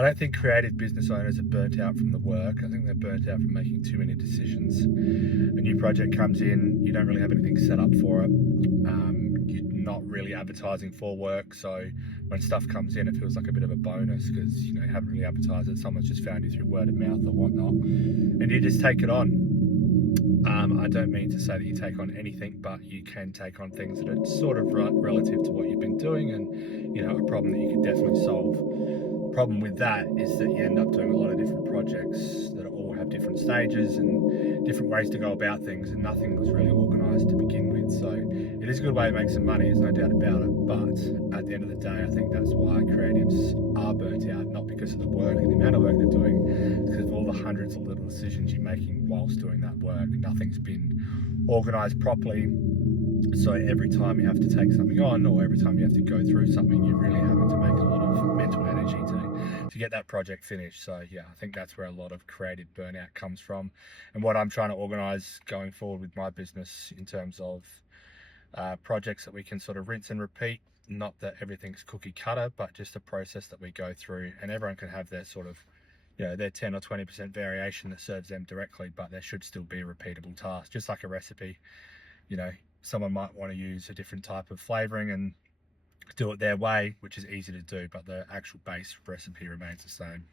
I don't think creative business owners are burnt out from the work. I think they're burnt out from making too many decisions. A new project comes in, you don't really have anything set up for it. You're not really advertising for work, so when stuff comes in, it feels like a bit of a bonus because you haven't really advertised it. Someone's just found you through word of mouth or whatnot, and you just take it on. I don't mean to say that you take on anything, but you can take on things that are sort of relative to what you've been doing, and a problem that you could definitely solve. Problem with that is that you end up doing a lot of different projects that all have different stages and different ways to go about things, and nothing was really organised to begin with. So it is a good way to make some money, there's no doubt about it. But at the end of the day, I think that's why creatives are burnt out, not because of the work and the amount of work they're doing, it's because of all the hundreds of little decisions you're making whilst doing that work. Nothing's been organised properly. So every time you have to take something on, or every time you have to go through something, you're really having to make a lot of mental energy to get that project finished. So yeah, I think that's where a lot of creative burnout comes from, and what I'm trying to organise going forward with my business in terms of projects that we can sort of rinse and repeat. Not that everything's cookie cutter, but just a process that we go through, and everyone can have their sort of their 10 or 20% variation that serves them directly, but there should still be a repeatable task, just like a recipe. Someone might want to use a different type of flavoring and do it their way, which is easy to do, but the actual base recipe remains the same.